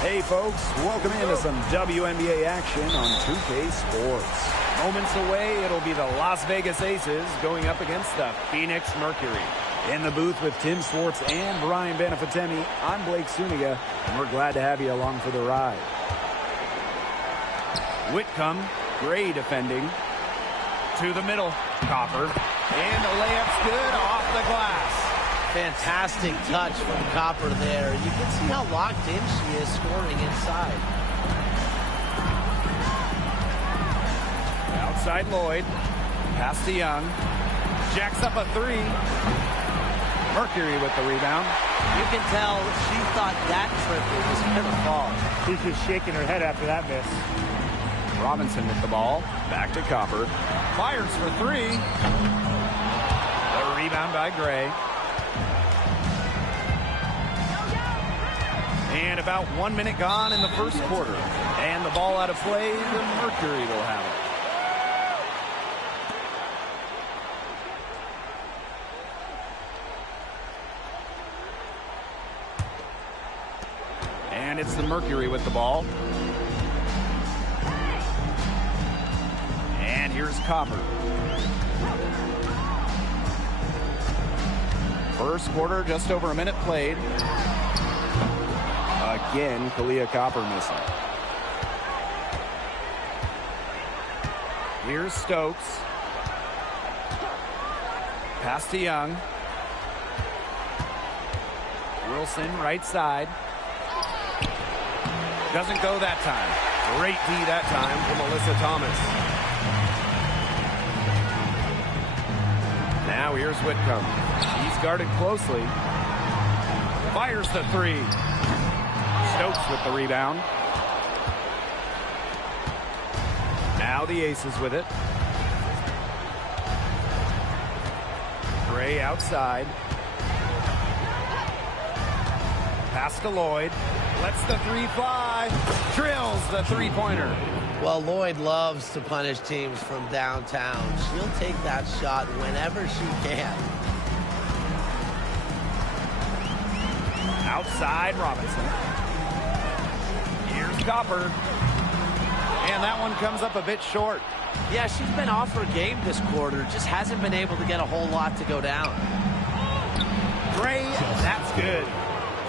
Hey folks, welcome into some WNBA action on 2K Sports. Moments away, it'll be the Las Vegas Aces going up against the Phoenix Mercury. In the booth with Tim Swartz and Brian Benefatemi, I'm Blake Suniga, and we're glad to have you along for the ride. Whitcomb, Gray defending. To the middle, Copper. And the layup's good off the glass. Fantastic touch from Copper there. You can see how locked in she is scoring inside. Outside Lloyd. Pass to Young. Jacks up a three. Mercury with the rebound. You can tell she thought that triple was going to fall. She's just shaking her head after that miss. Robinson with the ball. Back to Copper. Fires for three. The rebound by Gray. And about 1 minute gone in the first quarter. And the ball out of play. The Mercury will have it. And it's the Mercury with the ball. And here's Copper. First quarter, just over a minute played. Again, Kalia Copper missing. Here's Stokes. Pass to Young. Wilson, right side. Doesn't go that time. Great D that time from Alyssa Thomas. Now here's Whitcomb. He's guarded closely. Fires the three. Stokes with the rebound. Now the Aces with it. Gray outside. Pass to Lloyd. Lets the three fly. Drills the three-pointer. Well, Lloyd loves to punish teams from downtown. She'll take that shot whenever she can. Outside Robinson. Here's Copper. And that one comes up a bit short. Yeah, she's been off her game this quarter. Just hasn't been able to get a whole lot to go down. Gray, that's good.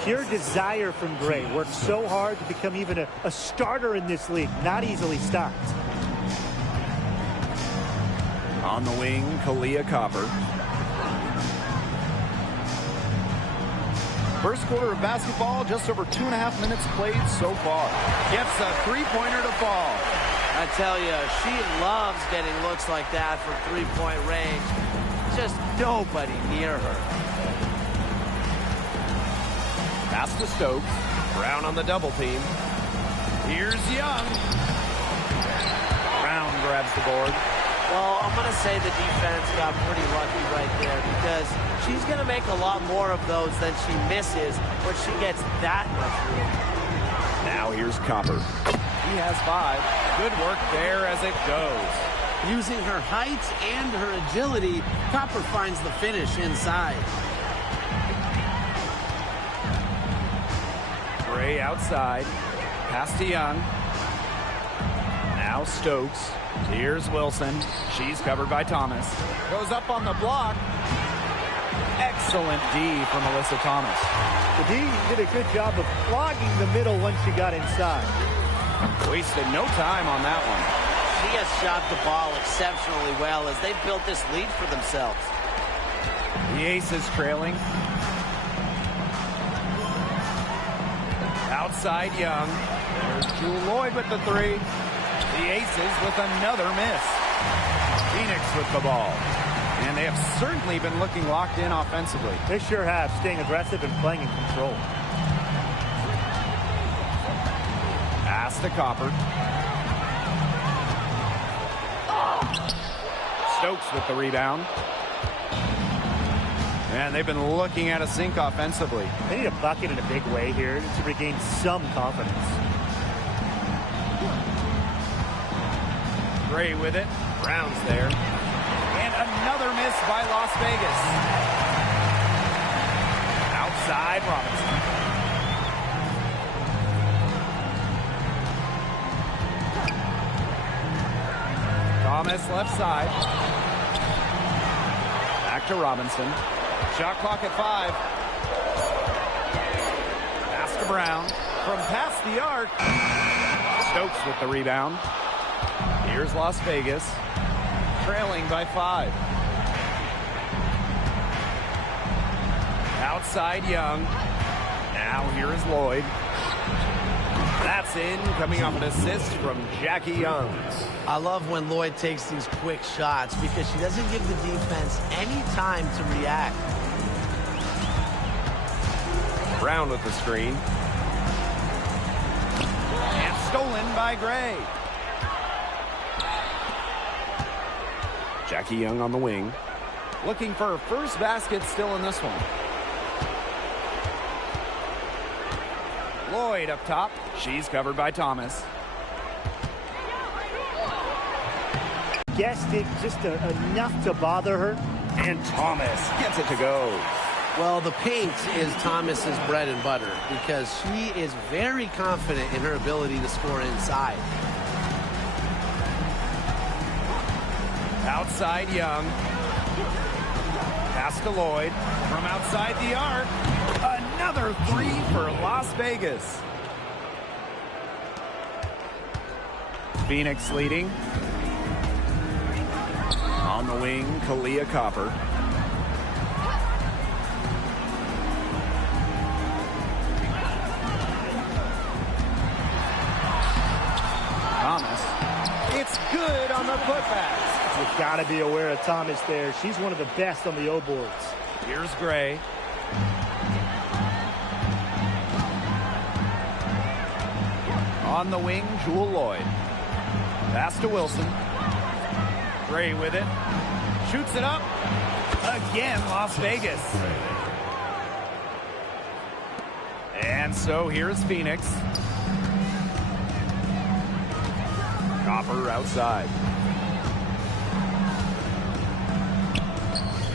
Pure desire from Gray. Worked so hard to become even a starter in this league. Not easily stopped. On the wing, Kalia Copper. First quarter of basketball, just over 2.5 minutes played so far. Gets a three-pointer to fall. I tell you, she loves getting looks like that from three-point range. Just nobody near her. Pass to Stokes. Brown on the double team. Here's Young. Brown grabs the board. Well, I'm going to say the defense got pretty lucky right there because she's going to make a lot more of those than she misses when she gets that much room. Now here's Copper. He has 5. Good work there as it goes. Using her height and her agility, Copper finds the finish inside. Gray outside. Pass to Young. Now Stokes. Here's Wilson. She's covered by Thomas. Goes up on the block. Excellent D from Alyssa Thomas. The D did a good job of clogging the middle once she got inside. Wasted no time on that one. She has shot the ball exceptionally well as they built this lead for themselves. The Aces trailing. Outside Young. There's Jewel Lloyd with the three. The Aces with another miss. Phoenix with the ball. And they have certainly been looking locked in offensively. They sure have, staying aggressive and playing in control. Pass to Copper. Stokes with the rebound. And they've been looking at a sink offensively. They need a bucket in a big way here to regain some confidence. Gray with it. Brown's there. And another miss by Las Vegas. side, Robinson. Thomas left side. Back to Robinson. Shot clock at 5. Pass to Brown. From past the arc. Stokes with the rebound. Here's Las Vegas. Trailing by 5. Outside Young. Now here is Lloyd. That's in, coming off an assist from Jackie Young. I love when Lloyd takes these quick shots because she doesn't give the defense any time to react. Brown with the screen. And stolen by Gray. Jackie Young on the wing. Looking for her first basket still in this one. Lloyd up top. She's covered by Thomas. Guessed it just enough to bother her. And Thomas gets it to go. Well, the paint is Thomas's bread and butter because she is very confident in her ability to score inside. Outside Young. Pass to Lloyd. From outside the arc. Another 3 for Las Vegas. Phoenix leading. On the wing, Kalia Copper. Thomas. It's good on the putbacks. You've got to be aware of Thomas there. She's one of the best on the O boards. Here's Gray. On the wing, Jewel Lloyd. Pass to Wilson. Gray with it. Shoots it up. Again, Las Vegas. And so here's Phoenix. Copper outside.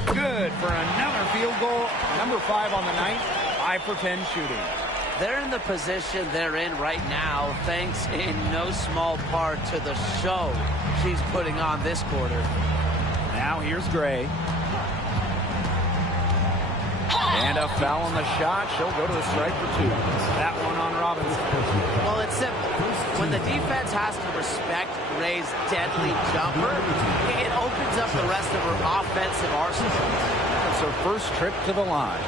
Good for another field goal. Number 5 on the night. 5 for 10 shooting. They're in the position they're in right now, thanks in no small part to the show she's putting on this quarter. Now here's Gray. And a foul on the shot. She'll go to the strike for 2. That one on Robinson. Well, it's simple. When the defense has to respect Gray's deadly jumper, it opens up the rest of her offensive arsenal. That's her first trip to the line.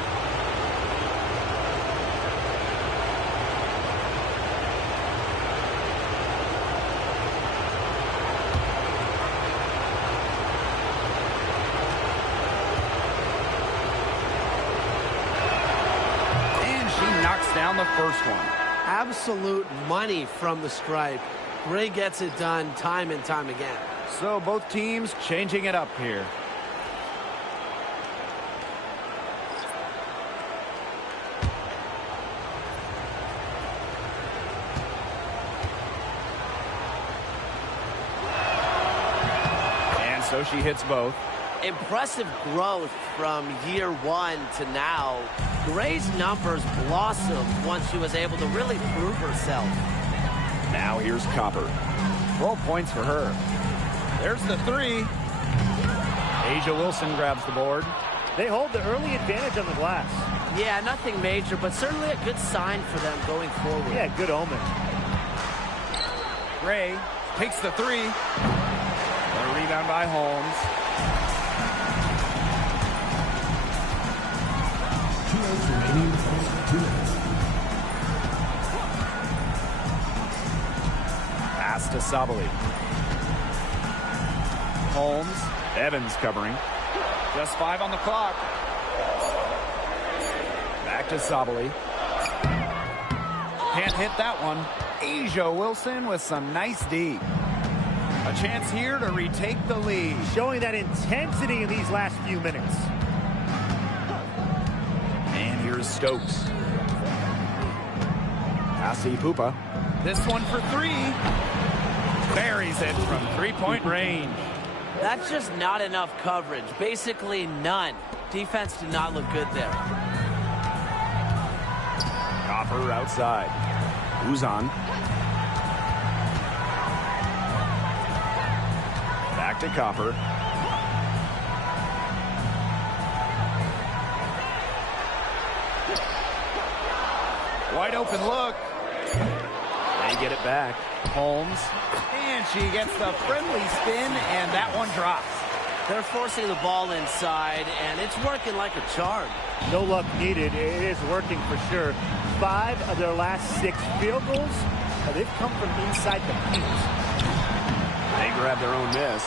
Down the first one. Absolute money from the stripe. Gray gets it done time and time again. So both teams changing it up here. And so she hits both. Impressive growth from year 1 to now. Gray's numbers blossomed once she was able to really prove herself. Now here's Copper. 12 points for her. There's the 3. Asia Wilson grabs the board. They hold the early advantage on the glass. Yeah, nothing major, but certainly a good sign for them going forward. Yeah, good omen. Gray takes the 3. A rebound by Holmes. Pass to Sabali. Holmes. Evans covering. Just 5 on the clock. Back to Sabali. Can't hit that one. Asia Wilson with some nice D. A chance here to retake the lead. Showing that intensity in these last few minutes. And here's Stokes. Asi Pupa. This one for 3. Buries it from 3-point range. That's just not enough coverage. Basically none. Defense did not look good there. Copper outside. Uzan. Back to Copper. Wide open look. They get it back. Holmes. And she gets the friendly spin, and that one drops. They're forcing the ball inside, and it's working like a charm. No luck needed. It is working for sure. 5 of their last 6 field goals, they've come from inside the paint. They grab their own miss.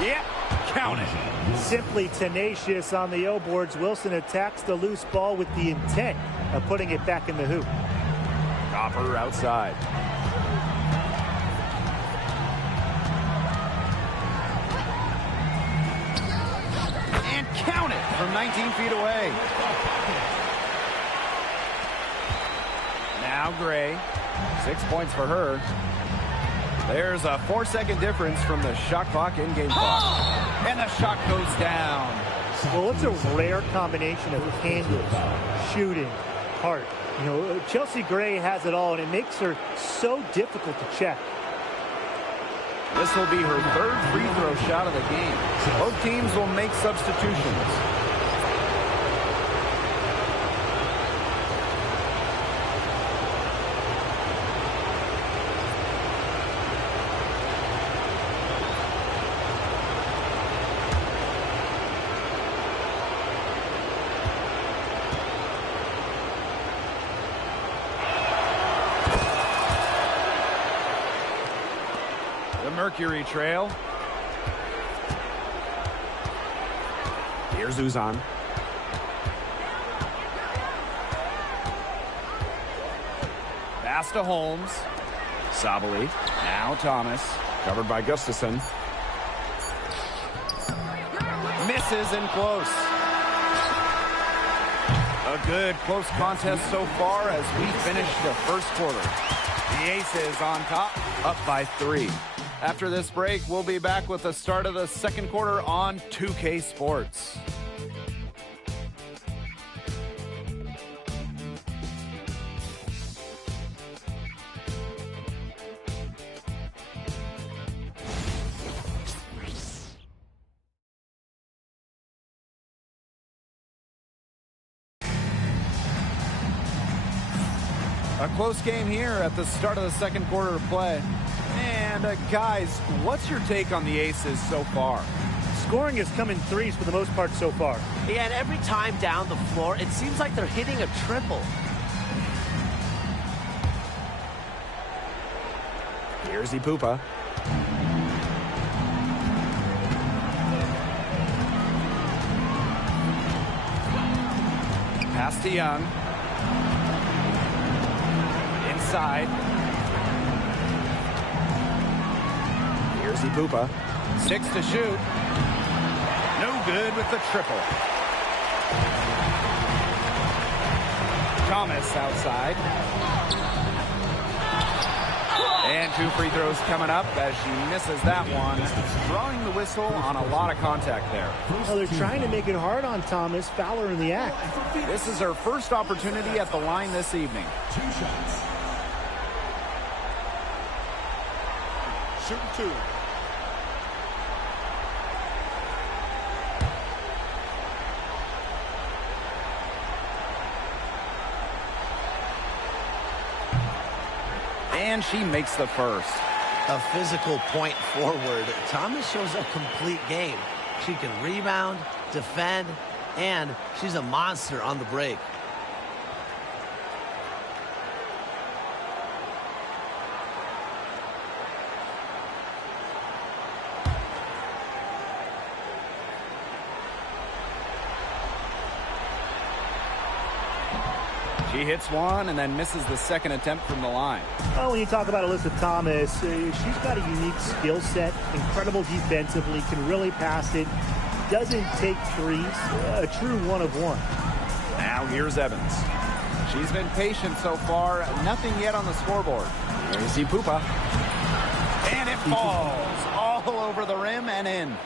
Yep, count it. Simply tenacious on the O boards. Wilson attacks the loose ball with the intent of putting it back in the hoop. Copper outside. And count it from 19 feet away. Now Gray. 6 points for her. There's a 4-second difference from the shot clock, in-game clock. And the shot goes down. Well, it's a rare combination of handles, shooting, heart. You know, Chelsea Gray has it all, and it makes her so difficult to check. This will be her 3rd free throw shot of the game. Both teams will make substitutions. Mercury trail. Here's Uzan. Pass to Holmes. Sabali. Now Thomas. Covered by Gustafson. Misses in close. A good close contest so far as we finish the first quarter. The Aces on top, up by 3. After this break, we'll be back with the start of the second quarter on 2K Sports. A close game here at the start of the second quarter of play. And guys, what's your take on the Aces so far? Scoring has come in threes for the most part so far. Yeah, and every time down the floor, it seems like they're hitting a triple. Here's Ipupa. Pass to Young. Inside. Here's Ipupa. 6 to shoot. No good with the triple. Thomas outside. And 2 free throws coming up as she misses that one. Drawing the whistle on a lot of contact there. Well, they're trying to make it hard on Thomas. Fowler in the act. This is her first opportunity at the line this evening. 2 shots. Shooting 2. And she makes the first. A physical point forward. Thomas shows a complete game. She can rebound, defend, and she's a monster on the break. She hits one and then misses the second attempt from the line. Well, when you talk about Alyssa Thomas, she's got a unique skill set, incredible defensively, can really pass it, doesn't take threes, a true one-of-one. Now here's Evans. She's been patient so far, nothing yet on the scoreboard. Here's Ipupa. And it falls all over the rim and in.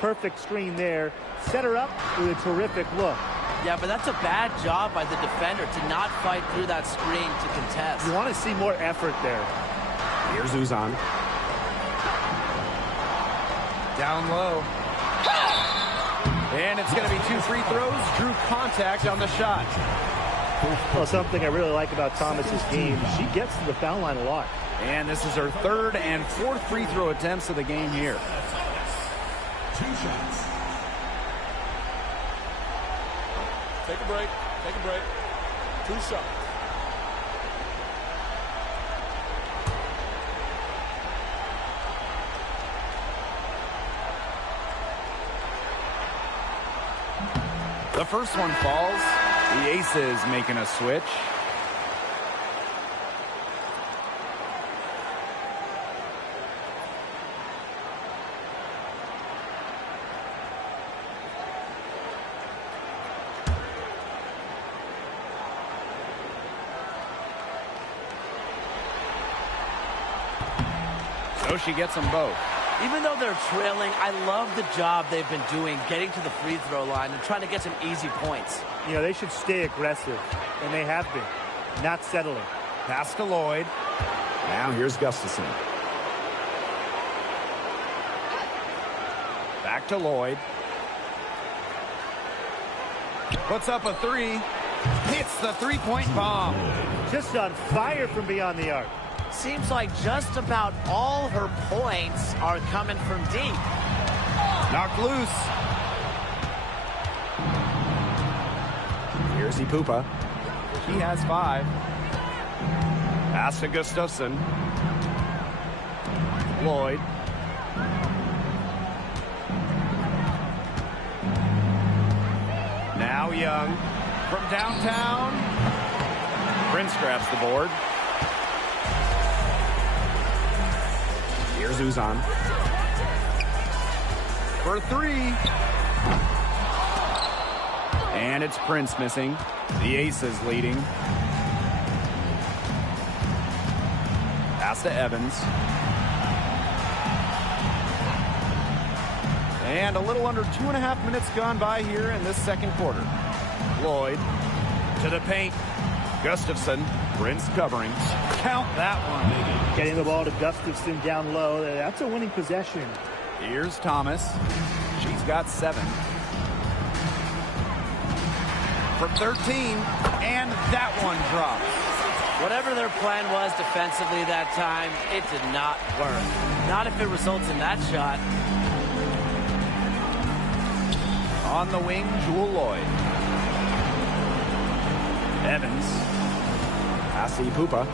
Perfect screen there. Set her up with a terrific look. Yeah, but that's a bad job by the defender to not fight through that screen to contest. You want to see more effort there. Here's Uzan. Down low. And it's going to be 2 free throws. Drew contact on the shot. Well, something I really like about Thomas's game, she gets to the foul line a lot. And this is her 3rd and 4th free throw attempts of the game here. 2 shots. Take a break. Take a break. 2 shots. The first one falls. The Aces making a switch. So she gets them both. Even though they're trailing, I love the job they've been doing getting to the free throw line and trying to get some easy points. You know, they should stay aggressive, and they have been, not settling. Pass to Lloyd. Now here's Gustafson. Back to Lloyd. Puts up a 3. Hits the 3-point bomb. Just on fire from beyond the arc. Seems like just about all her points are coming from deep. Knocked loose. Here's Ipupa. She has 5. Pass to Gustafson. Lloyd. Now Young from downtown. Prince grabs the board. Here's Uzan. For 3. And it's Prince missing. The Aces leading. Pass to Evans. And a little under 2.5 minutes gone by here in this second quarter. Lloyd to the paint. Gustafson. Prince covering. Count that one. Getting the ball to Gustafson down low. That's a winning possession. Here's Thomas. She's got 7. From 13. And that one drops. Whatever their plan was defensively that time, it did not work. Not if it results in that shot. On the wing, Jewel Lloyd. Evans. Pass to Ipupa.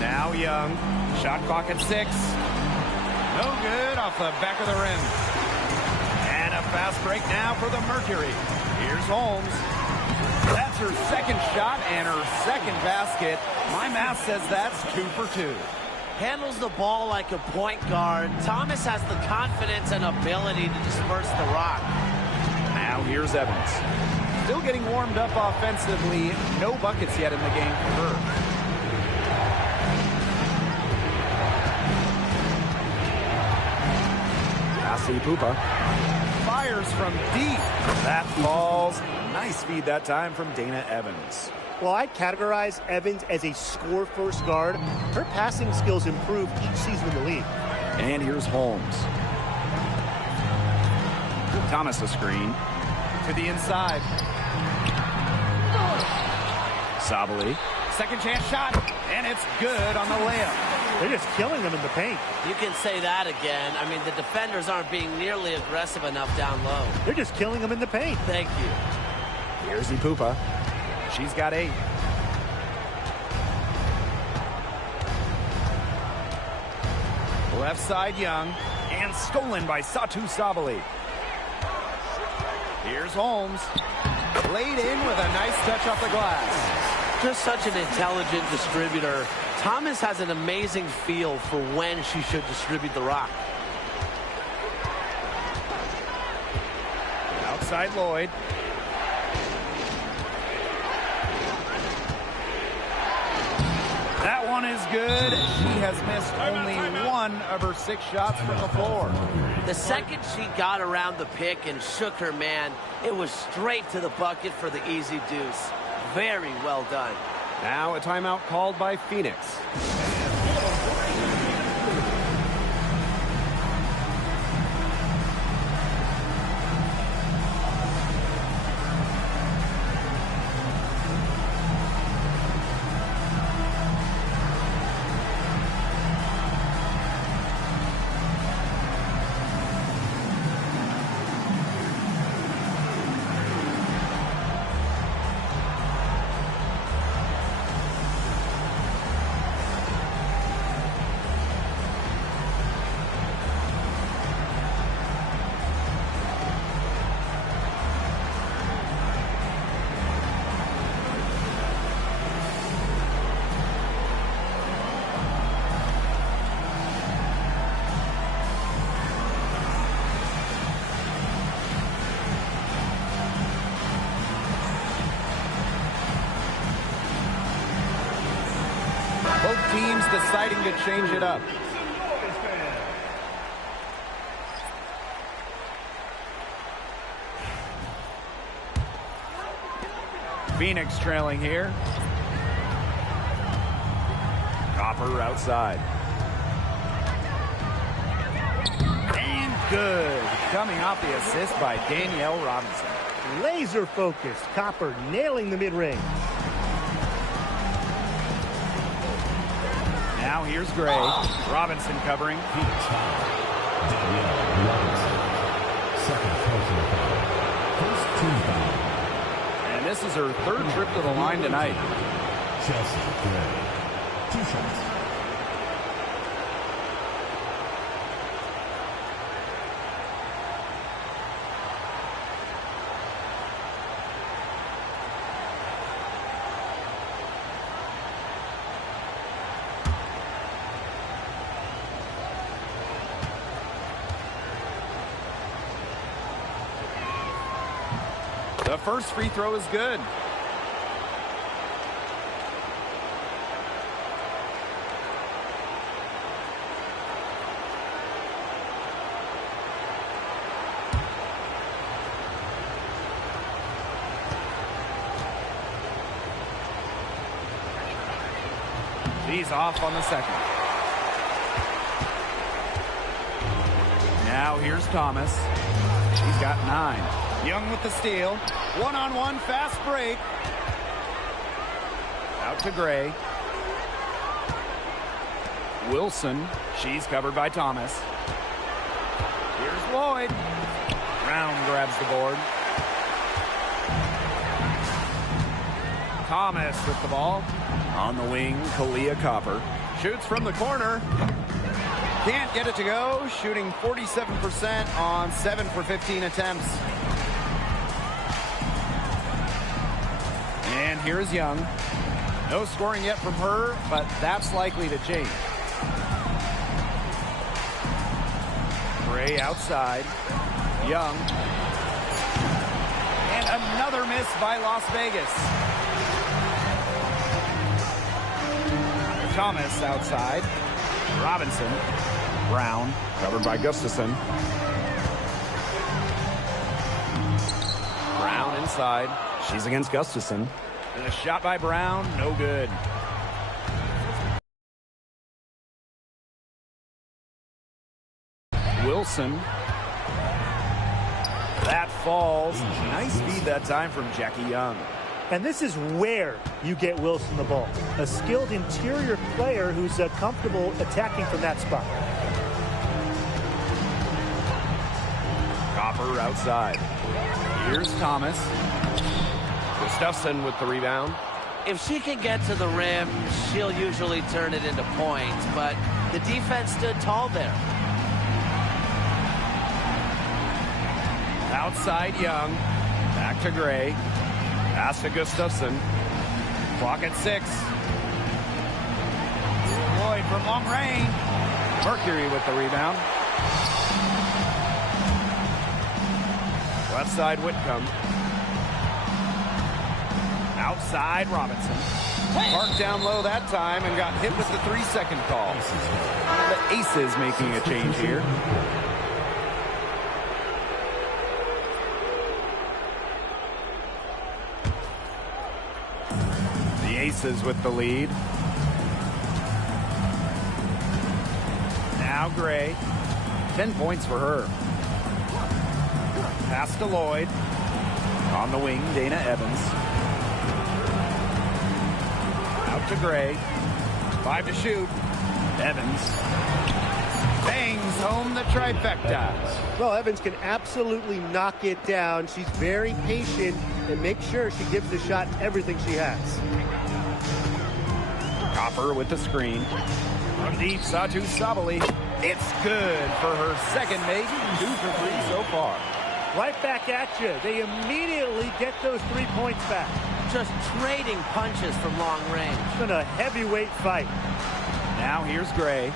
Now Young. Shot clock at 6. No good off the back of the rim. And a fast break now for the Mercury. Here's Holmes. That's her second shot and her second basket. My math says that's 2 for 2. Handles the ball like a point guard. Thomas has the confidence and ability to disperse the rock. Now here's Evans. Still getting warmed up offensively. No buckets yet in the game for her. Pass to Ipupa. Fires from deep. That falls. Nice feed that time from Dana Evans. Well, I'd categorize Evans as a score-first guard. Her passing skills improve each season in the league. And here's Holmes. Thomas a screen. To the inside. Sabali. Second chance shot. And it's good on the layup. They're just killing them in the paint. You can say that again. I mean, the defenders aren't being nearly aggressive enough down low. They're just killing them in the paint. Thank you. Here's Ipupa. She's got 8. Left side Young. And stolen by Satu Sabali. Here's Holmes. Laid in with a nice touch off the glass. Just such an intelligent distributor. Thomas has an amazing feel for when she should distribute the rock. Outside Lloyd. That one down is good. She has missed only one of her 6 shots from the floor. The second she got around the pick and shook her man, it was straight to the bucket for the easy deuce. Very well done. Now a timeout called by Phoenix. Both teams deciding to change it up. Phoenix trailing here. Copper outside. And good. Coming off the assist by Danielle Robinson. Laser focused. Copper nailing the mid-range. Now here's Gray. Robinson covering. Danielle Robinson. Second personal foul. First team foul. And this is her 3rd trip to the line tonight. Chelsea Gray. 2 shots. The first free throw is good. She's off on the second. Now here's Thomas. She's got 9. Young with the steal. One-on-one fast break. Out to Gray. Wilson. She's covered by Thomas. Here's Lloyd. Brown grabs the board. Thomas with the ball. On the wing, Kalia Copper. Shoots from the corner. Can't get it to go. Shooting 47% on 7 for 15 attempts. And here's Young. No scoring yet from her, but that's likely to change. Gray outside. Young. And another miss by Las Vegas. Thomas outside. Robinson. Brown. Covered by Gustafson. Brown inside. She's against Gustafson. And a shot by Brown. No good. Wilson. That falls. Nice feed that time from Jackie Young. And this is where you get Wilson the ball. A skilled interior player who's comfortable attacking from that spot. Copper outside. Here's Thomas. Gustafson with the rebound. If she can get to the rim, she'll usually turn it into points, but the defense stood tall there. Outside Young. Back to Gray. Pass to Gustafson. Clock at 6. Lloyd from long range. Mercury with the rebound. Left side Whitcomb. Outside Robinson. Parked down low that time and got hit with the 3-second call. The Aces making a change here. The Aces with the lead. Now Gray. 10 points for her. Pass to Lloyd. On the wing, Dana Evans. Out to Gray. 5 to shoot. Evans bangs home the trifecta. Well, Evans can absolutely knock it down. She's very patient and makes sure she gives the shot everything she has. Copper with the screen. From deep, Satu Sabali. It's good for her second make. 2 for 3 so far. Right back at you. They immediately get those 3 points back. Just trading punches from long range. It's been a heavyweight fight. Now here's Gray.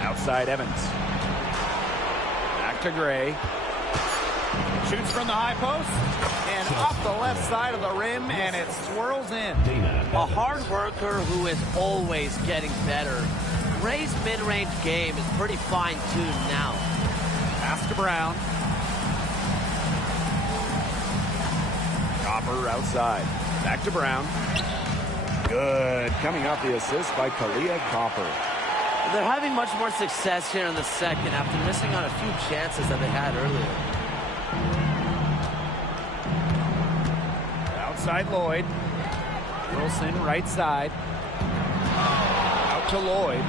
Outside Evans. Back to Gray. Shoots from the high post. And off the left side of the rim, and it swirls in. A hard worker who is always getting better. Gray's mid-range game is pretty fine-tuned now. Pass to Brown. Copper outside. Back to Brown. Good. Coming off the assist by Kalia Copper. They're having much more success here in the second after missing on a few chances that they had earlier. Outside Lloyd. Wilson right side. Out to Lloyd.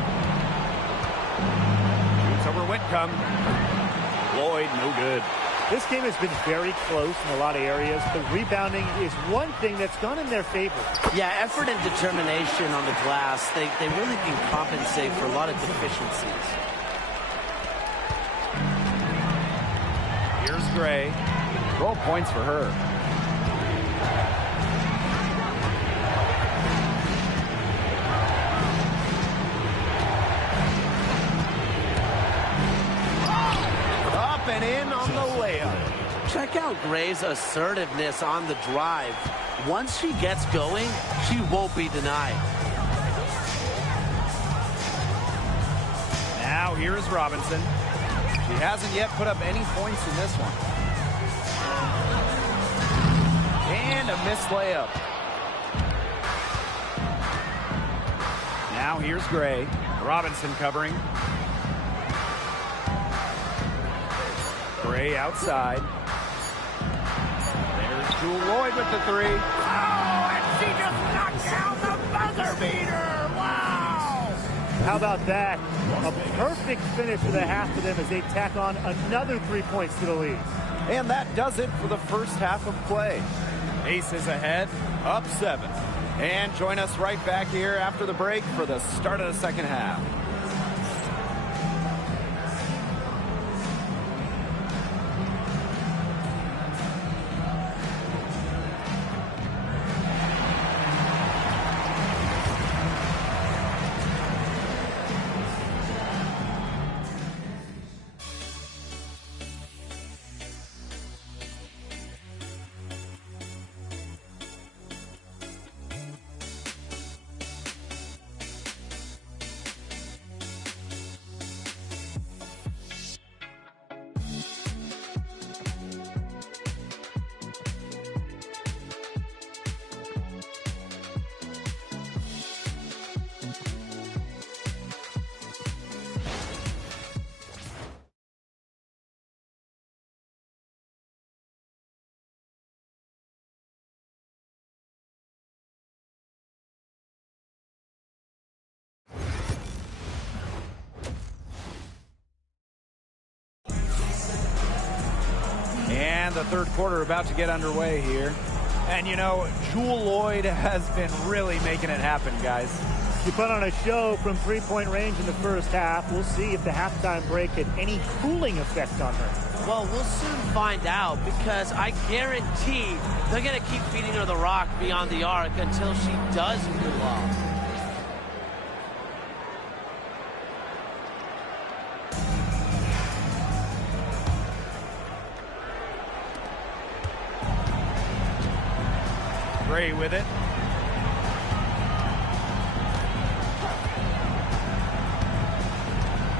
Shoots over Whitcomb. Lloyd no good. This game has been very close in a lot of areas, but rebounding is one thing that's gone in their favor. Yeah, effort and determination on the glass, they really can compensate for a lot of deficiencies. Here's Gray. 12 points for her. Up and in on the layup. Check out Gray's assertiveness on the drive. Once she gets going, she won't be denied. Now here's Robinson. She hasn't yet put up any points in this one. And a missed layup. Now here's Gray. Robinson covering. Gray outside. There's Jewel Lloyd with the 3. Oh, and she just knocked down the buzzer beater. Wow! How about that? A perfect finish for the half of them as they tack on another 3 points to the lead. And that does it for the first half of play. Aces ahead, up 7. And join us right back here after the break for the start of the second half. And the third quarter about to get underway here. And, you know, Jewel Lloyd has been really making it happen, guys. She put on a show from three-point range in the first half. We'll see if the halftime break had any cooling effect on her. Well, we'll soon find out because I guarantee they're going to keep feeding her the rock beyond the arc until she does cool off. Gray with it.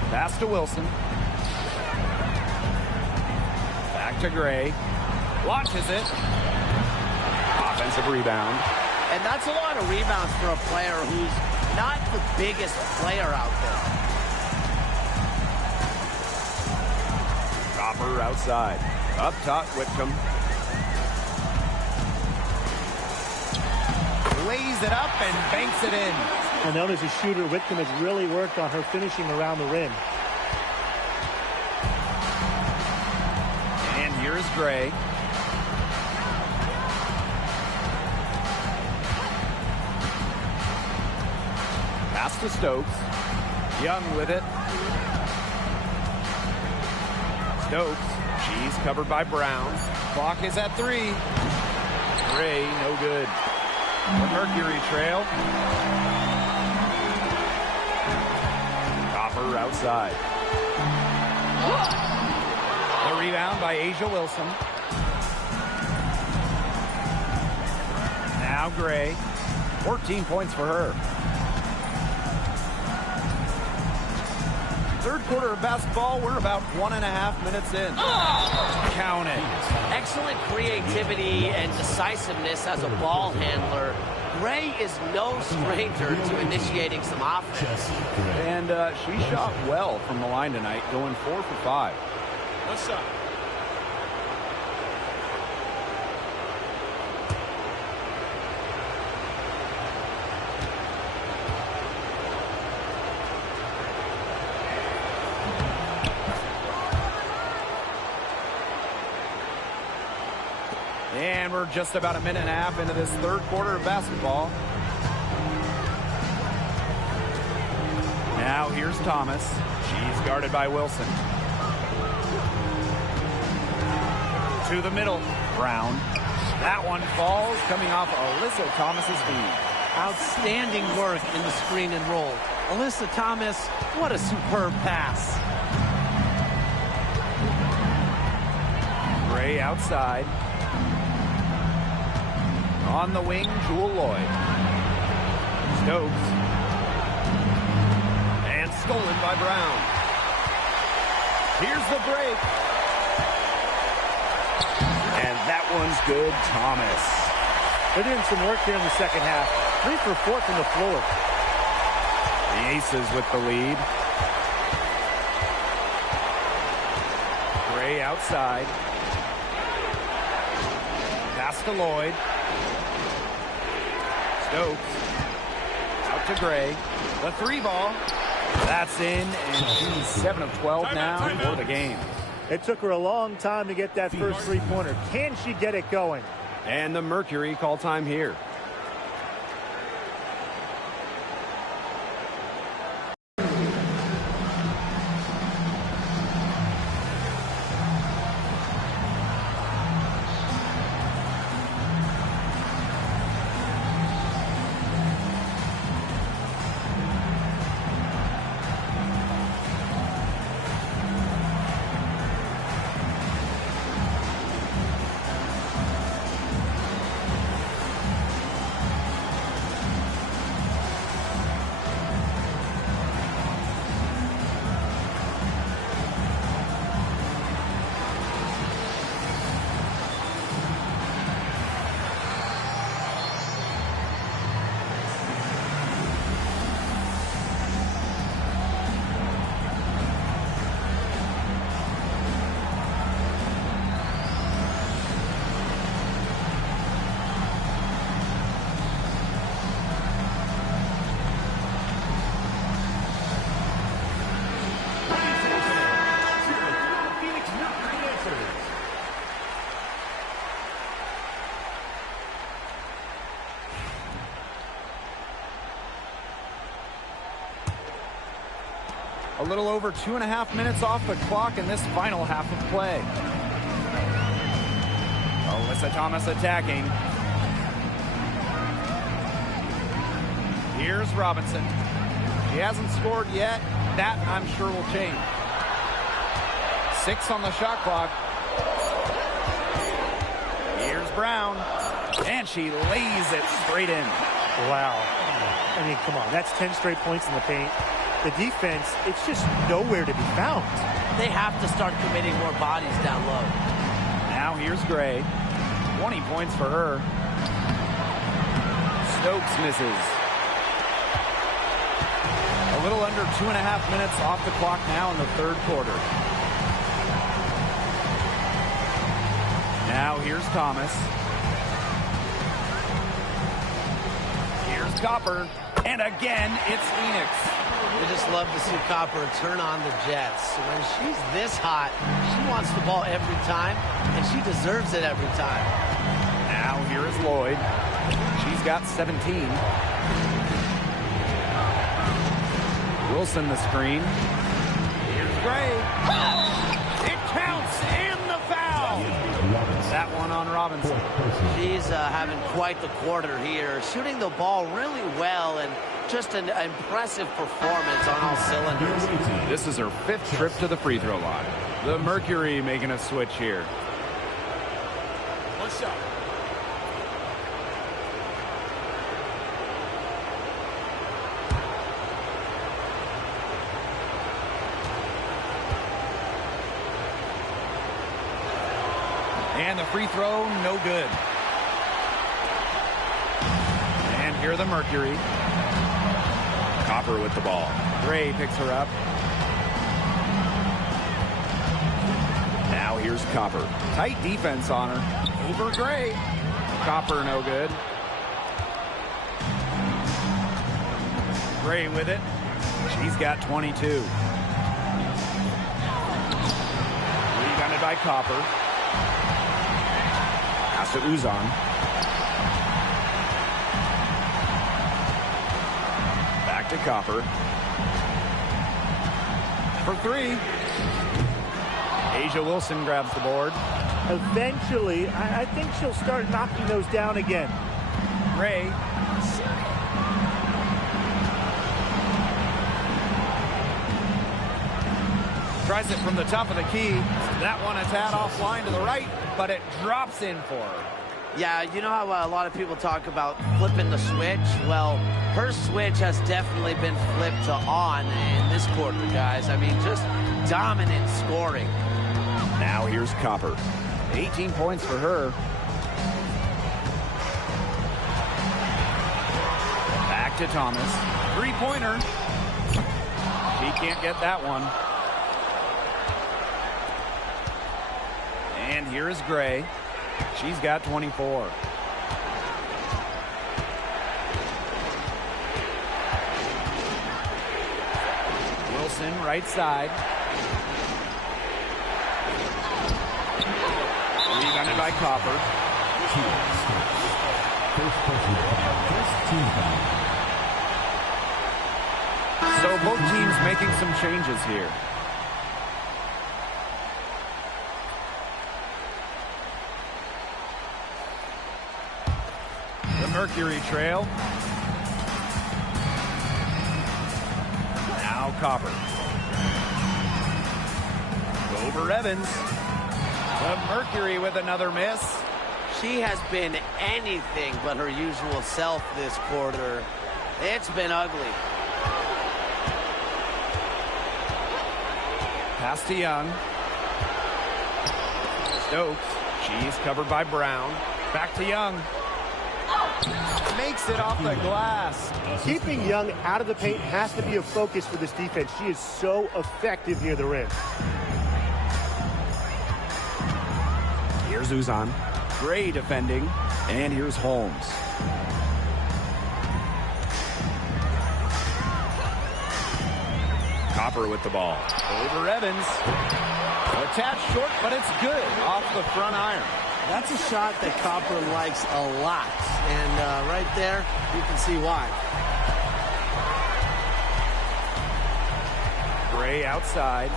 Pass to Wilson. Back to Gray. Launches it. Offensive rebound. And that's a lot of rebounds for a player who's not the biggest player out there. Copper outside. Up top, Whitcomb. Lays it up and banks it in. Well, known as a shooter, Whitcomb has really worked on her finishing around the rim. And here's Gray. Pass to Stokes. Young with it. Stokes. She's covered by Brown. Clock is at 3. Gray, no good. The Mercury trail. Copper outside. The rebound by Asia Wilson. Now Gray. 14 points for her. Third quarter of basketball, we're about 1.5 minutes in. Count it. Excellent creativity and decisiveness as a ball handler. Gray is no stranger to initiating some offense. And she shot well from the line tonight, going 4 for 5. What's up? And we're just about 1.5 minutes into this third quarter of basketball. Now here's Thomas. She's guarded by Wilson. To the middle. Brown. That one falls, coming off Alyssa Thomas's feed. Outstanding work in the screen and roll. Alyssa Thomas, what a superb pass. Gray outside. On the wing, Jewel Lloyd. Stokes. And stolen by Brown. Here's the break. And that one's good, Thomas. They're doing some work here in the second half. 3 for 4 from the floor. The Aces with the lead. Gray outside. Pass to Lloyd. Stokes. Out to Gray. The 3 ball. That's in, and she's 7 of 12 now for the game. It took her a long time to get that first three-pointer. Can she get it going? And the Mercury call time here. A little over 2.5 minutes off the clock in this final half of play. Alyssa Thomas attacking. Here's Robinson. She hasn't scored yet. That, I'm sure, will change. 6 on the shot clock. Here's Brown. And she lays it straight in. Wow. I mean, come on. That's 10 straight points in the paint. The defense, it's just nowhere to be found. They have to start committing more bodies down low. Now here's Gray. 20 points for her. Stokes misses. A little under 2.5 minutes off the clock now in the third quarter. Now here's Thomas. Here's Copper. And again, it's Phoenix. We just love to see Copper turn on the Jets. When she's this hot, she wants the ball every time, and she deserves it every time. Now here is Lloyd. She's got 17. Wilson the screen. Here's Gray. It counts and the foul. That one on Robinson. She's having quite the quarter here, shooting the ball really well and just an impressive performance on all cylinders. This is her 5th trip to the free throw line. The Mercury making a switch here. One shot. And the free throw, no good. And here the Mercury. Copper with the ball. Gray picks her up. Now here's Copper. Tight defense on her. Over Gray. Copper no good. Gray with it. She's got 22. Rebounded by Copper. Pass to Uzan. Back to Copper. For 3. Asia Wilson grabs the board. Eventually, I think she'll start knocking those down again. Gray. Tries it from the top of the key. That one is had offline to the right, but it drops in for her. Yeah, you know how a lot of people talk about flipping the switch? Well, her switch has definitely been flipped to on in this quarter, guys. I mean, just dominant scoring. Now here's Copper. 18 points for her. Back to Thomas. 3-pointer. She can't get that one. And here is Gray. She's got 24. Wilson, right side. Rebounded by Copper. So both teams making some changes here. Mercury trail. Now Copper. Over Evans. The Mercury with another miss. She has been anything but her usual self this quarter. It's been ugly. Pass to Young. Stokes. She's covered by Brown. Back to Young. Makes it off the glass. Keeping Young out of the paint has to be a focus for this defense. She is so effective near the rim. Here's Uzan. Gray defending. And here's Holmes. Copper with the ball. Over Evans. Attached short, but it's good. Off the front iron. That's a shot that Copper likes a lot. And right there, you can see why. Gray outside.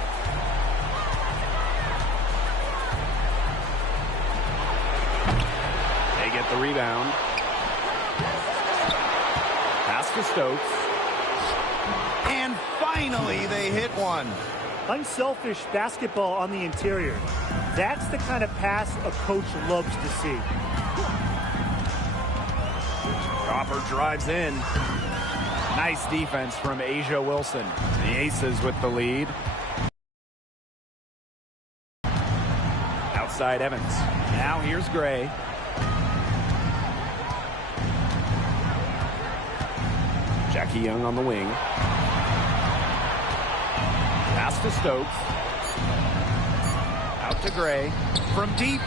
They get the rebound. Pass to Stokes. And finally, they hit one. Unselfish basketball on the interior. That's the kind of pass a coach loves to see. Copper drives in. Nice defense from Asia Wilson. The Aces with the lead. Outside Evans. Now here's Gray. Jackie Young on the wing. Pass to Stokes. Out to Gray. From deep.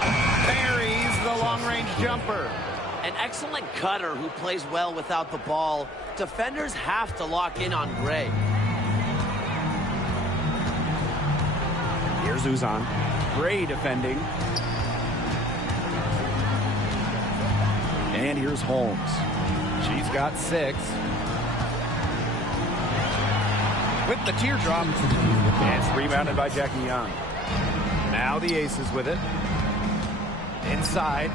Buries the long-range jumper. An excellent cutter who plays well without the ball. Defenders have to lock in on Gray. Here's Uzan. Gray defending. And here's Holmes. She's got 6. With the teardrop. And it's rebounded by Jackie Young. Now the Aces with it. Inside.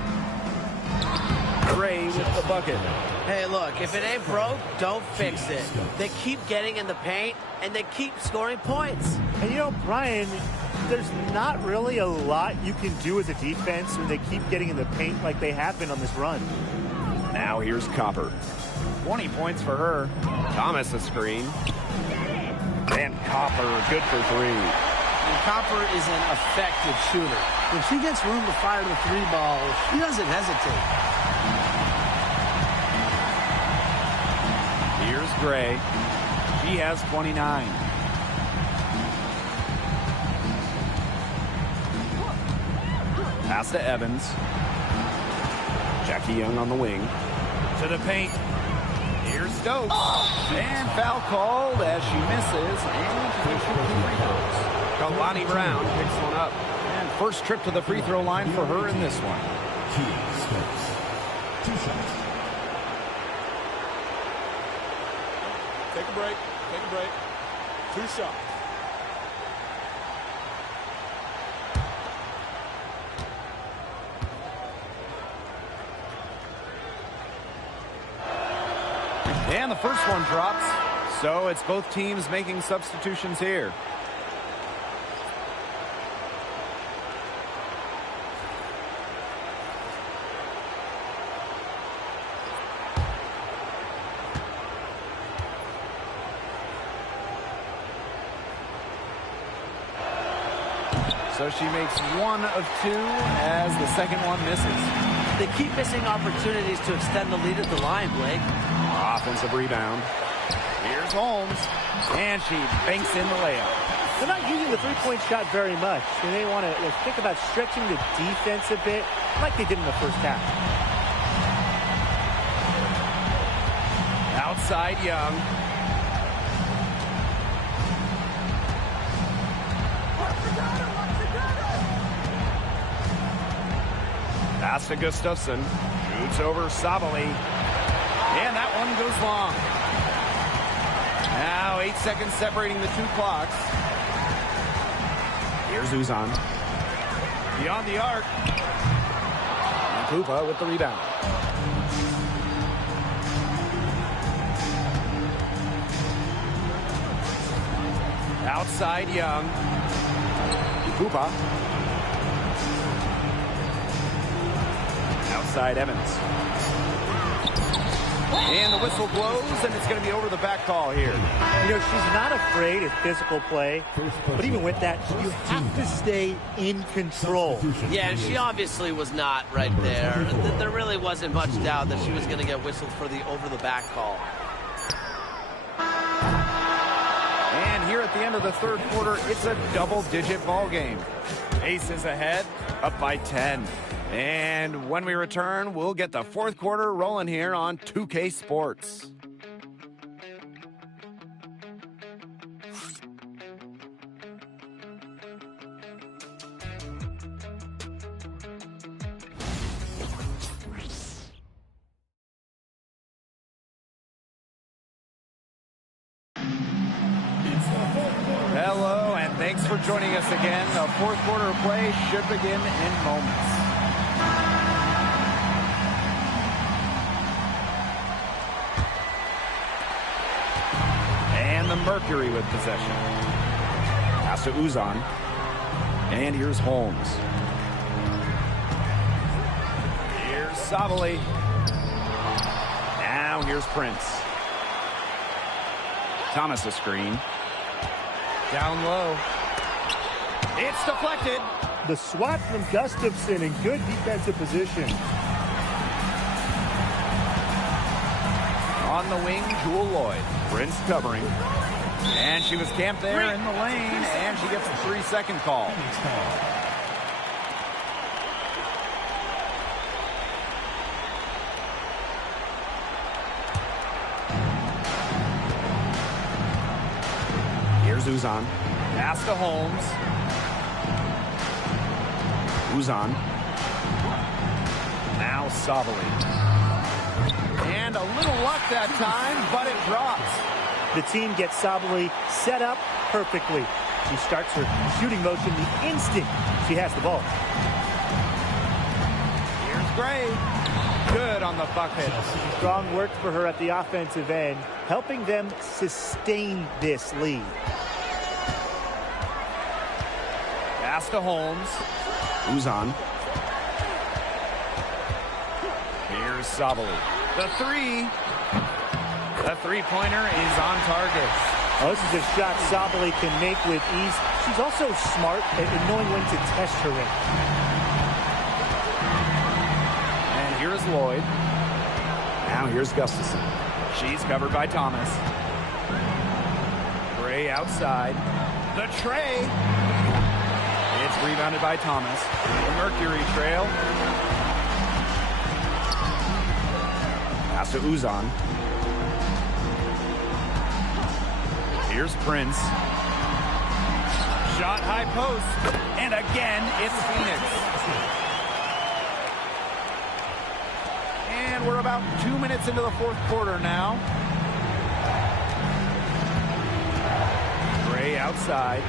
Gray with the bucket. Hey, look, if it ain't broke, don't fix it. They keep getting in the paint, and they keep scoring points. And you know, Brian, there's not really a lot you can do as a defense when they keep getting in the paint like they have been on this run. Now here's Copper. 20 points for her. Thomas a screen. And Copper good for 3. And Copper is an effective shooter. When she gets room to fire the 3 ball, she doesn't hesitate. Here's Gray. She has 29. Pass to Evans. Jackie Young on the wing. To the paint. Here's Stokes. And foul called as she misses. And she takes 2 free throws. Kalani Brown picks one up. And first trip to the free throw line for her in this one. Stokes. 2 shots. Take a break. Take a break. 2 shots. And the first one drops. So it's both teams making substitutions here. So she makes 1 of 2 as the second one misses. They keep missing opportunities to extend the lead at the line, Blake. Offensive rebound. Here's Holmes. And she banks in the layup. They're not using the three-point shot very much. And they want to think about stretching the defense a bit like they did in the first half. Outside Young. Pass to Gustafson. Shoots over Sabali. And that one goes long. Now 8 seconds separating the 2 clocks. Here's Uzan. Beyond the arc. And Koopa with the rebound. Outside Young. Koopa. Outside Evans. And the whistle blows, and it's going to be over the back call here. You know, she's not afraid of physical play, but even with that, you have to stay in control. Yeah, and she obviously was not right there. There really wasn't much doubt that she was going to get whistled for the over-the-back call. And here at the end of the third quarter, it's a double-digit ball game. Aces ahead, up by 10. And when we return, we'll get the fourth quarter rolling here on 2K Sports. Hello, and thanks for joining us again. The fourth quarter of play should begin in moments. And the Mercury with possession. Pass to Uzan. And here's Holmes. Here's Sabali. Now here's Prince. Thomas a screen. Down low. It's deflected. The swat from Gustafson in good defensive position. On the wing, Jewel Lloyd. Prince covering. And she was camped there in the lane, and she gets a 3-second call. Here's Uzan. Pass to Holmes. Uzan. Now Sabali. And a little luck that time, but it drops. The team gets Sabali set up perfectly. She starts her shooting motion the instant she has the ball. Here's Gray. Good on the bucket. Strong work for her at the offensive end, helping them sustain this lead. Pass to Holmes. Uzan. Here's Sabali. The three. The three-pointer is on target. Oh, this is a shot Sabali can make with ease. She's also smart at knowing when to test her in. And here's Lloyd. Now here's Gustafson. She's covered by Thomas. Gray outside. The tray. It's rebounded by Thomas. The Mercury trail. Pass to Uzan. Here's Prince. Shot high post. And again, it's Phoenix. And we're about 2 minutes into the fourth quarter now. Gray outside.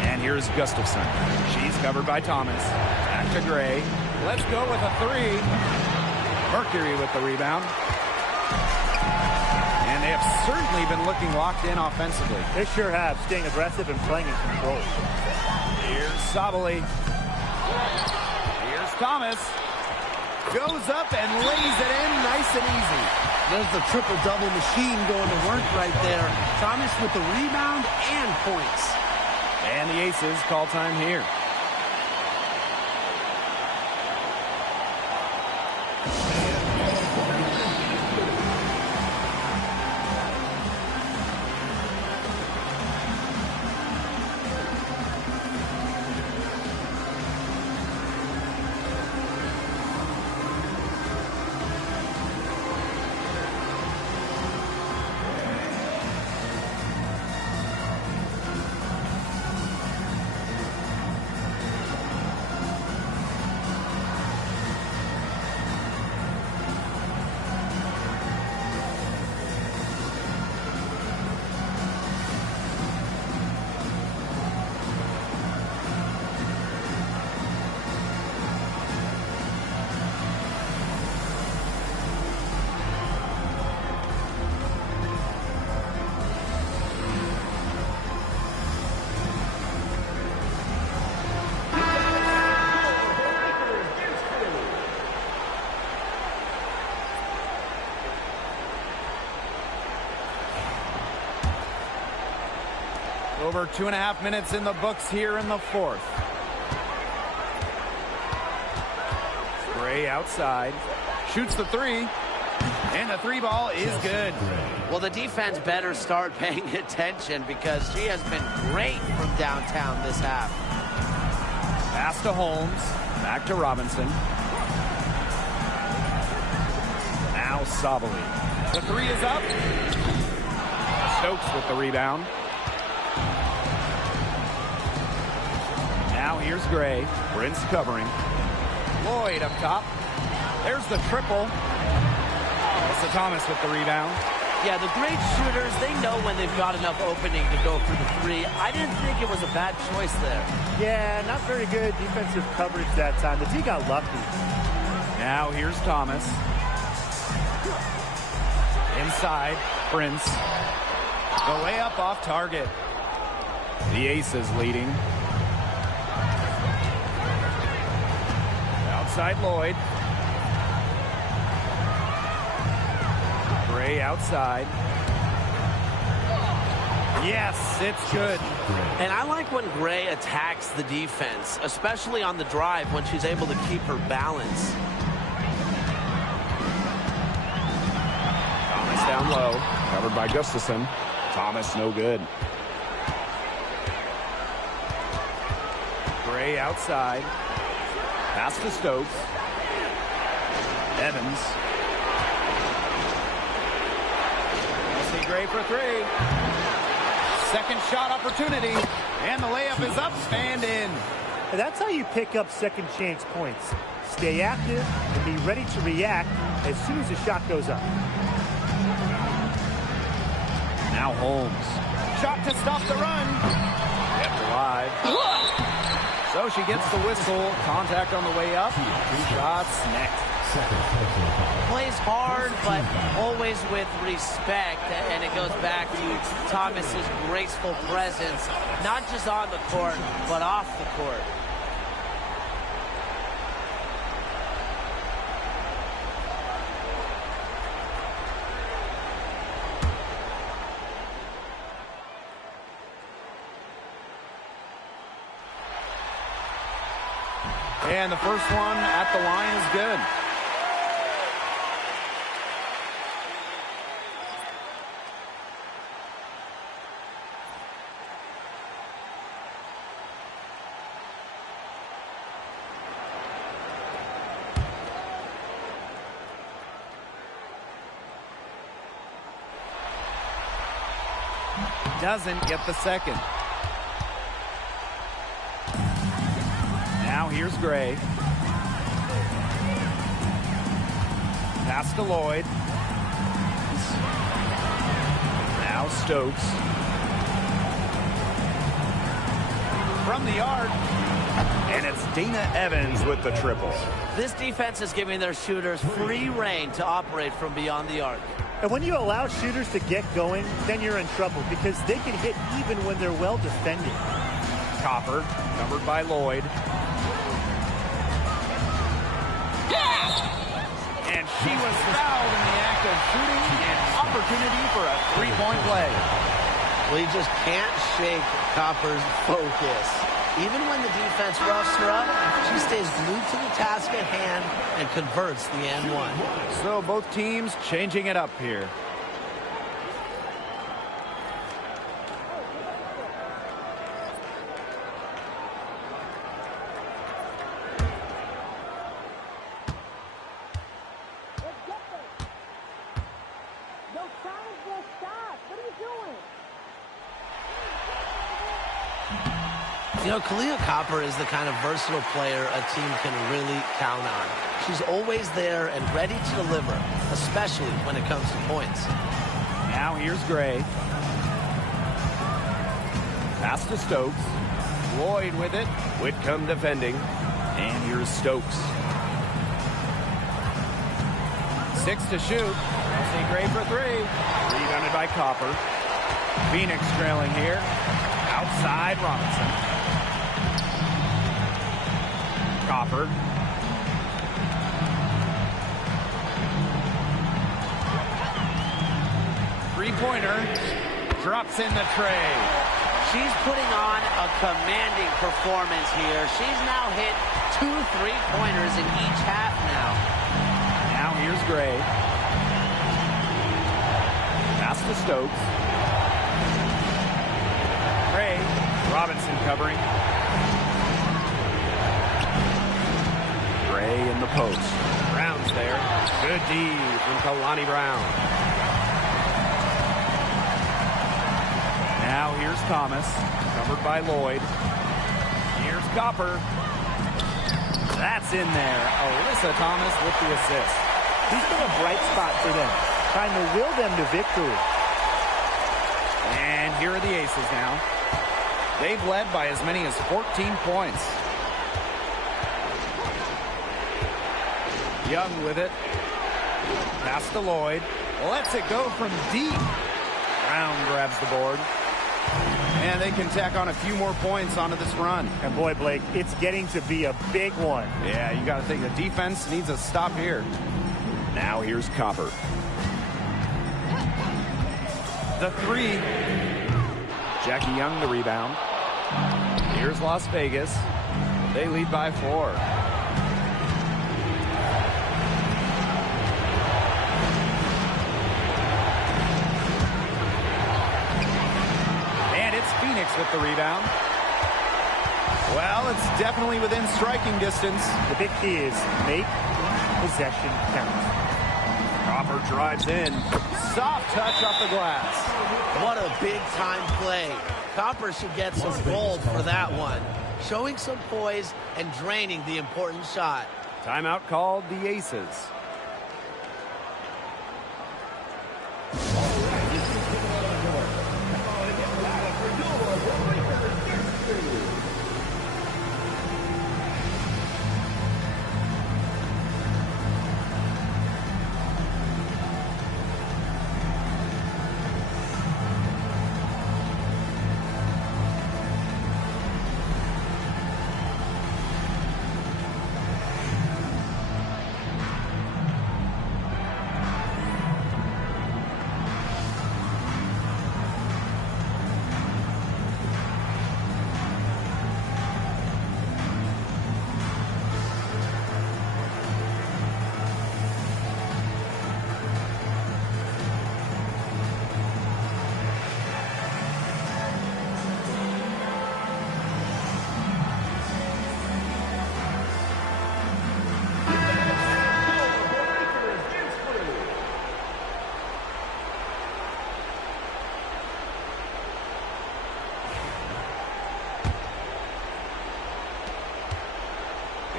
And here's Gustafson. She's covered by Thomas. Back to Gray. Let's go with a three. Mercury with the rebound. And they have certainly been looking locked in offensively. They sure have, staying aggressive and playing in control. Here's Sabali. Here's Thomas. Goes up and lays it in nice and easy. There's the triple-double machine going to work right there. Thomas with the rebound and points. And the Aces call time here. Over 2.5 minutes in the books here in the fourth. Gray outside. Shoots the three. And the three ball is good. Well, the defense better start paying attention because she has been great from downtown this half. Pass to Holmes. Back to Robinson. Now Sabali. The three is up. Stokes with the rebound. Now here's Gray. Prince covering. Lloyd up top. There's the triple. Melissa Thomas with the rebound. Yeah, the great shooters, they know when they've got enough opening to go for the three. I didn't think it was a bad choice there. Yeah, not very good defensive coverage that time. The D got lucky. Now here's Thomas. Inside, Prince. The layup off target. The Aces leading. Outside Lloyd. Gray outside. Yes, it's good. And I like when Gray attacks the defense, especially on the drive when she's able to keep her balance. Thomas down low, covered by Gustafson. Thomas no good. Gray outside. Pass to Stokes. Evans. We'll see Gray for three. Second shot opportunity. And the layup is up and in. And that's how you pick up second chance points. Stay active and be ready to react as soon as the shot goes up. Now Holmes. Shot to stop the run. Kept alive. So she gets the whistle. Contact on the way up. Shots next. Plays hard, but always with respect, and it goes back to Thomas's graceful presence, not just on the court, but off the court. And the first one at the line is good. Doesn't get the second. Now here's Gray. Pass to Lloyd. Now Stokes. From the arc. And it's Dana Evans with the triple. This defense is giving their shooters free reign to operate from beyond the arc. And when you allow shooters to get going, then you're in trouble because they can hit even when they're well defended. Copper, covered by Lloyd. And she was fouled in the act of shooting, an opportunity for a three-point play. We just can't shake Copper's focus. Even when the defense roughs her up, she stays glued to the task at hand and converts the and one. So both teams changing it up here. You know, Kalia Copper is the kind of versatile player a team can really count on. She's always there and ready to deliver, especially when it comes to points. Now here's Gray. Pass to Stokes. Lloyd with it. Whitcomb defending. And here's Stokes. 6 to shoot. We'll see Gray for three. Rebounded by Copper. Phoenix trailing here. Outside Robinson. Copper. Three-pointer. Drops in the tray. She's putting on a commanding performance here. She's now hit 2 3-pointers in each half now. Now here's Gray. Pass to Stokes. Gray. Robinson covering. Gray in the post. Brown's there. Good D from Kalani Brown. Now here's Thomas. Covered by Lloyd. Here's Copper. That's in there. Alyssa Thomas with the assist. He's been a bright spot for them, trying to will them to victory. And here are the Aces now. They've led by as many as 14 points. Young with it. Pass to Lloyd. Lets it go from deep. Brown grabs the board. And they can tack on a few more points onto this run. And boy, Blake, it's getting to be a big one. Yeah, you got to think the defense needs a stop here. Now here's Copper. The three. Jackie Young the rebound. Here's Las Vegas. They lead by 4. And it's Phoenix with the rebound. Well, it's definitely within striking distance. The big key is make possession count. Cropper drives in. Soft touch off the glass. What a big-time play. Copper should get some gold for that one. Showing some poise and draining the important shot. Timeout called the Aces.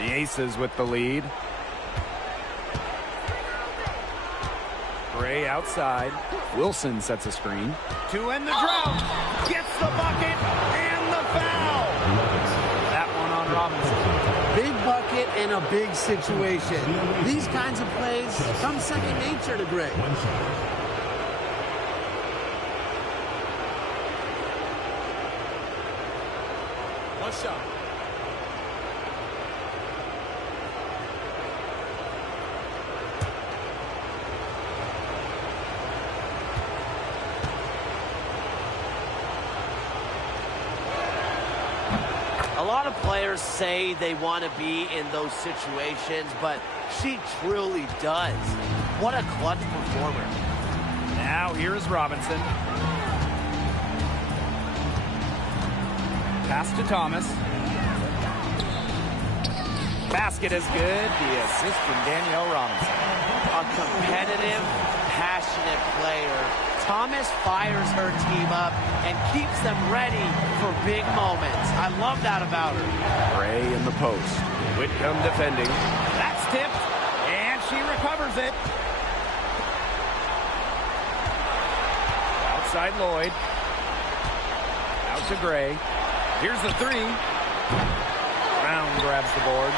The Aces with the lead. Gray outside. Wilson sets a screen. To end the drought. Gets the bucket and the foul. That one on Robinson. Big bucket in a big situation. These kinds of plays come second nature to Gray. One shot. A lot of players say they want to be in those situations, but she truly does. What a clutch performer. Now here's Robinson. Pass to Thomas. Basket is good. The assist from Danielle Robinson. A competitive, passionate player. Thomas fires her team up and keeps them ready for big moments. I love that about her. Gray in the post. Whitcomb defending. That's tipped, and she recovers it. Outside Lloyd. Out to Gray. Here's the three. Brown grabs the board.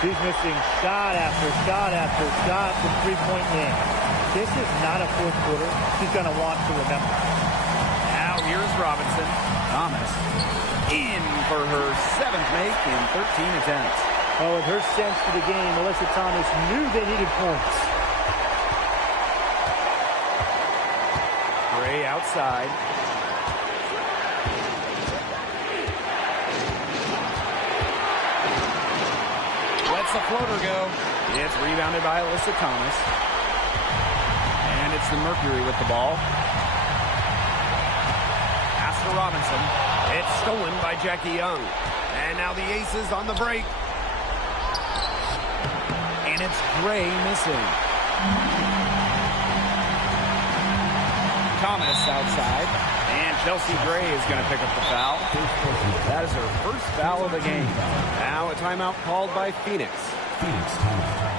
She's missing shot after shot after shot from three-point land. This is not a fourth quarter she's going to want to remember. Now here's Robinson. Thomas in for her 7th make in 13 attempts. Oh, with her sense for the game, Melissa Thomas knew they needed points. Gray outside. Lets the floater go. It's rebounded by Alyssa Thomas. And it's the Mercury with the ball. Pass to Robinson. It's stolen by Jackie Young. And now the Aces on the break. And it's Gray missing. Thomas outside. And Chelsea Gray is going to pick up the foul. That is her first foul of the game. Now a timeout called by Phoenix. Phoenix timeout.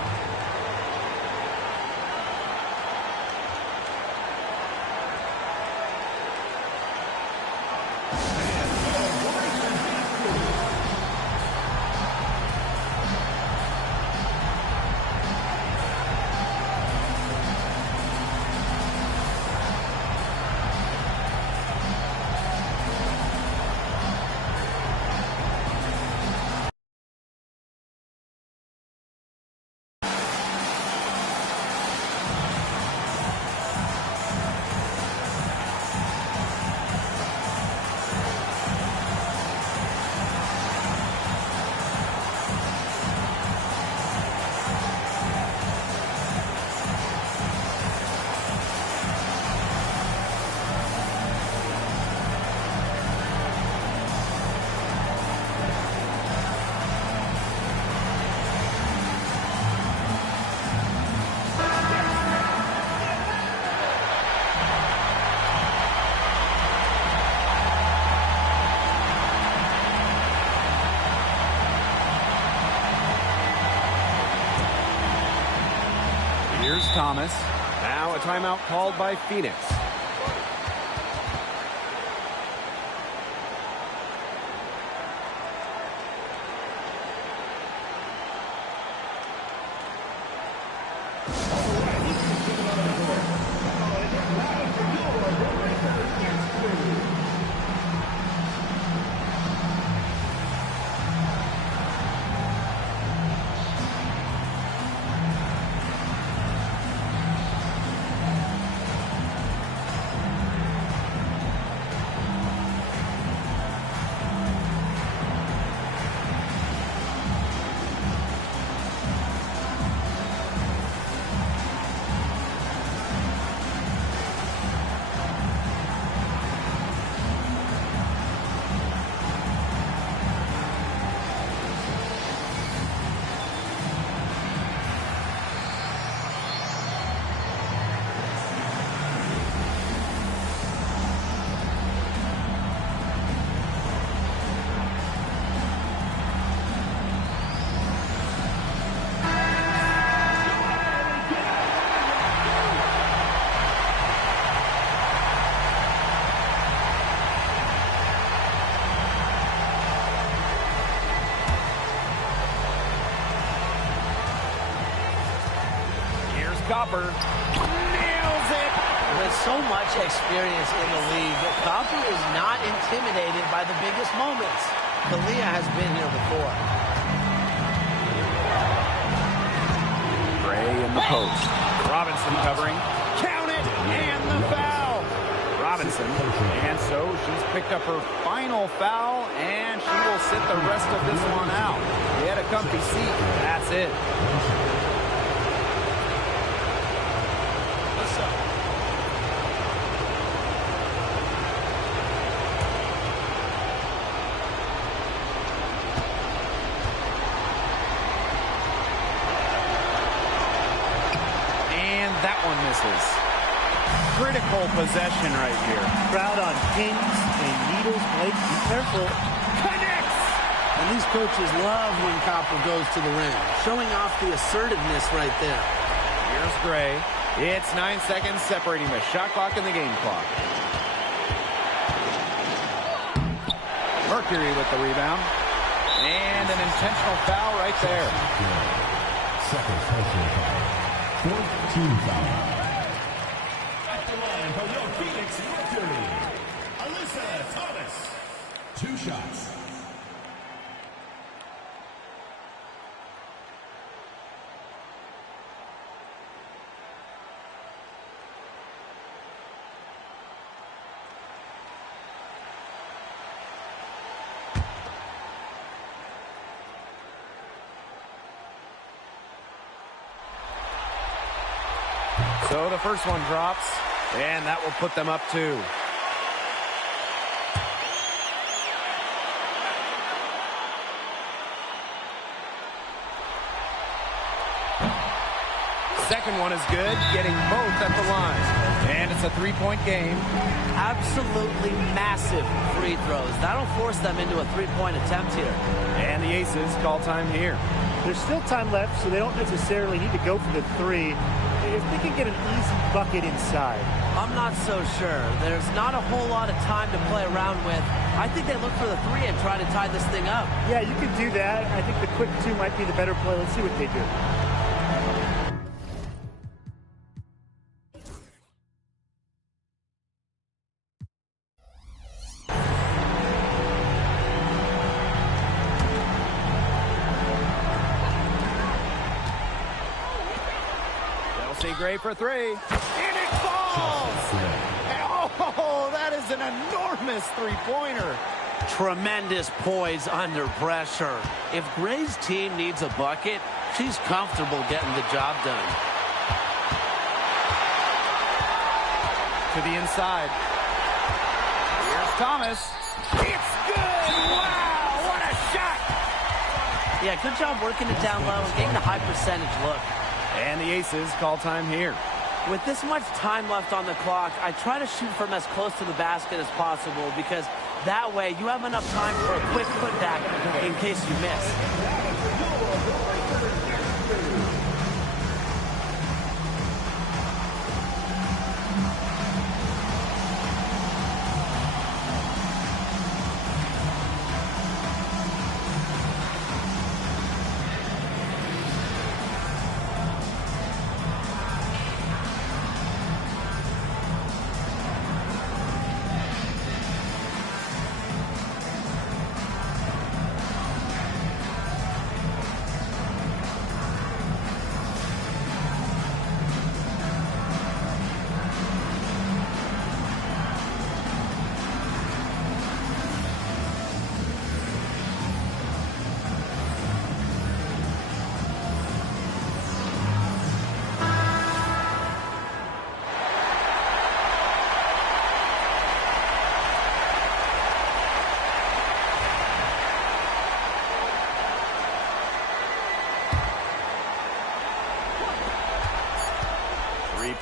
Here's Thomas. Now a timeout called by Phoenix. Copper nails it. With so much experience in the league, Copper is not intimidated by the biggest moments. Kalia has been here before. Gray in the post. Robinson covering. Count it, and the foul. Robinson, and so she's picked up her final foul, and she will sit the rest of this one out. She had a comfy seat. That's it. That one misses. Critical possession right here. Crowd on pins and needles. Blake, be careful. Connects! And these coaches love when Copper goes to the rim, showing off the assertiveness right there. Here's Gray. It's 9 seconds separating the shot clock and the game clock. Mercury with the rebound. And an intentional foul right there. Second personal foul. Fourth team foul. At the line for your Phoenix Mercury, Alyssa Thomas. 2 shots. So the first one drops, and that will put them up 2. Second one is good, getting both at the line. And it's a 3-point game. Absolutely massive free throws. That'll force them into a 3-point attempt here. And the Aces call time here. There's still time left, so they don't necessarily need to go for the 3. If they can get an easy bucket inside. I'm not so sure. There's not a whole lot of time to play around with. I think they look for the 3 and try to tie this thing up. Yeah, you can do that. I think the quick 2 might be the better play. Let's see what they do. Gray for 3. And it falls! Oh, that is an enormous 3-pointer. Tremendous poise under pressure. If Gray's team needs a bucket, she's comfortable getting the job done. To the inside. Here's Thomas. It's good! Wow, what a shot! Yeah, good job working it down low and getting the high percentage look. And the Aces call time here. With this much time left on the clock, I try to shoot from as close to the basket as possible because that way you have enough time for a quick putback in case you miss.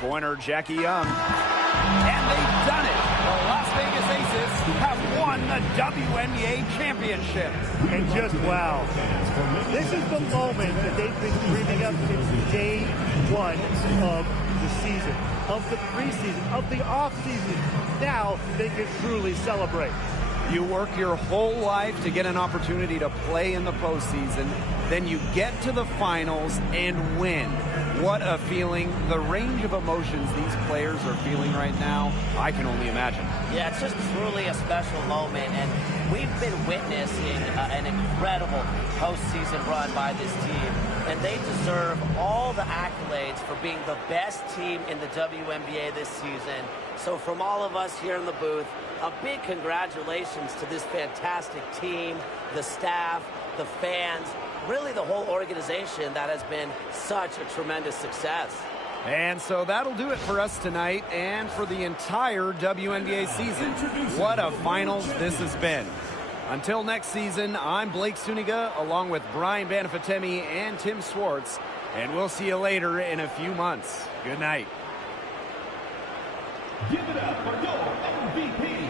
Three-pointer, Jackie Young. And they've done it. The Las Vegas Aces have won the WNBA championship. And just wow. This is the moment that they've been dreaming up since day one of the season, of the preseason, of the offseason. Now they can truly celebrate. You work your whole life to get an opportunity to play in the postseason. Then you get to the finals and win. What a feeling. The range of emotions these players are feeling right now, I can only imagine. Yeah, it's just truly a special moment, and we've been witnessing an incredible postseason run by this team, and they deserve all the accolades for being the best team in the WNBA this season. So from all of us here in the booth, a big congratulations to this fantastic team, the staff, the fans, really the whole organization that has been such a tremendous success. And so that'll do it for us tonight and for the entire WNBA season. What a finals this has been. Until next season, I'm Blake Suniga along with Brian Banafitemi and Tim Swartz, and we'll see you later in a few months. Good night. Give it up for your MVP.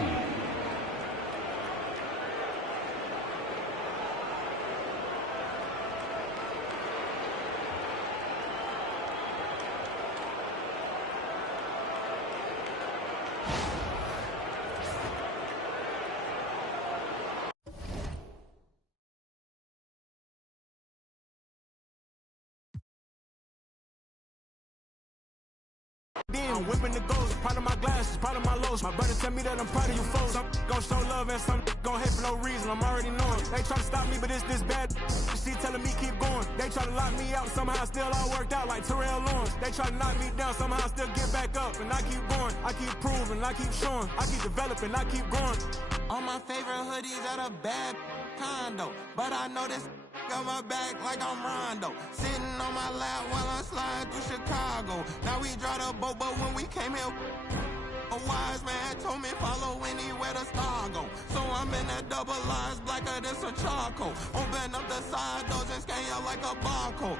I'm whipping the ghost, part of my glasses, part of my lows. My brother tell me that I'm proud of you folks. Some gon' show love and some gon' hate for no reason. I'm already knowing. They try to stop me, but it's this bad. She telling me keep going. They try to lock me out, somehow still all worked out like Terrell Lawrence. They try to knock me down, somehow still get back up. And I keep going, I keep proving, I keep showing, I keep developing, I keep growing. All my favorite hoodies at a bad condo, but I know this got my back like I'm Rondo. Sitting on my lap while I'm sliding through Chicago. Now we draw the boat, but when we came here, a wise man told me follow anywhere the star go. So I'm in that double lines, blacker than some charcoal. Open up the side doors and scan you like a barcode.